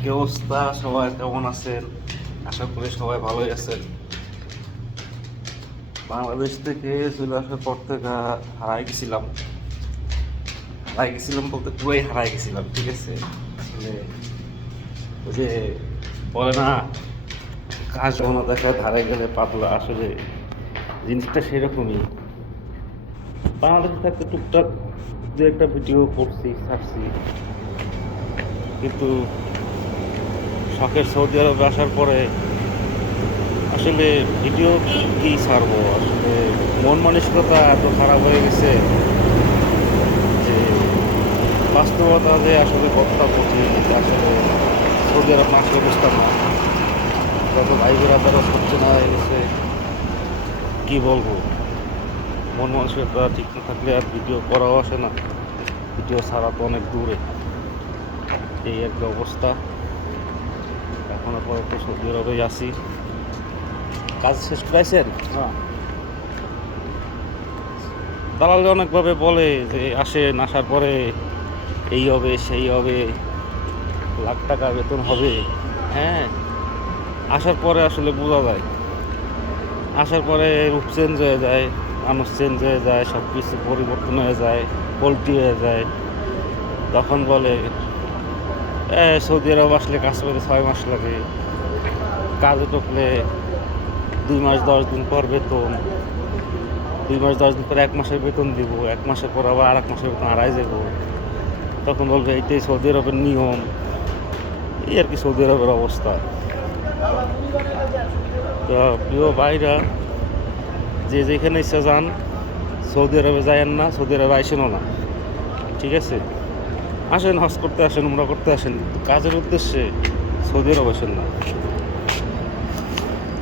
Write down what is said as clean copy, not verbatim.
কি অবস্থা? সবাই কেমন আছেন? আশা করি সবাই ভালোই আছেন। বাংলাদেশ থেকে চলে আসার পর থেকে হারাই গেছিলাম বলতে পুরোই হারাই গেছিলাম। ঠিক আছে, আসলে ওই যে বলে না, কাজ ঘন দেখায় ধারে গেলে পাতলা, আসলে জিনিসটা সেরকমই। বাংলাদেশে থাকতে টুকটাক দু একটা ভিডিও করছি, ছাড়ছি, কিন্তু শখের সৌদি আরবে আসার পরে আসলে ভিডিও কি ছাড়বো, আসলে মন মানসিকতা এত খারাপ হয়ে গেছে যে বাস্তবতা যে আসলে কতটা কঠিন, আসলে সৌদি আরব মাসের অবস্থা না, যত ভাই বেড়াদারা হচ্ছে না হয়ে গেছে। কি বলবো, মন মানসিকতা ঠিক না থাকলে আর ভিডিও করাও আসে না, ভিডিও ছাড়া তো অনেক দূরে। এই একটা অবস্থা। এখন আপাতত সৌদি আরবেই আছি। কাজ শেষ করেছেন? দালাল অনেকভাবে বলে যে আসেন, আসার পরে এই হবে সেই হবে, লাখ টাকা বেতন হবে। হ্যাঁ, আসার পরে আসলে বোঝা যায়, আসার পরে রূপ চেঞ্জ হয়ে যায়, মানুষ চেঞ্জ হয়ে যায়, সব কিছু পরিবর্তন হয়ে যায়, পল্টি হয়ে যায়। তখন বলে সৌদি আরব আসলে কাজ করতে 6 মাস লাগে, কাজে ঢুকলে 2 মাস 10 দিন পর বেতন, 2 মাস 10 দিন পর 1 মাসের বেতন দিব, 1 মাসের পর আবার আর 1 মাসের বেতন হারাই যাবো। তখন বলবে এইটাই সৌদি আরবের নিয়ম। এই আর কি সৌদি আরবের অবস্থা। তো প্রিয় ভাইরা, যে যেখানে ইচ্ছা যান, সৌদি আরবে যায়েন না, সৌদি আরবে আইসেনও না। ঠিক আছে, আসেন হজ করতে আসেন, উমরা করতে আসেন, কাজের উদ্দেশ্যে সৌদি আরব আসেন না।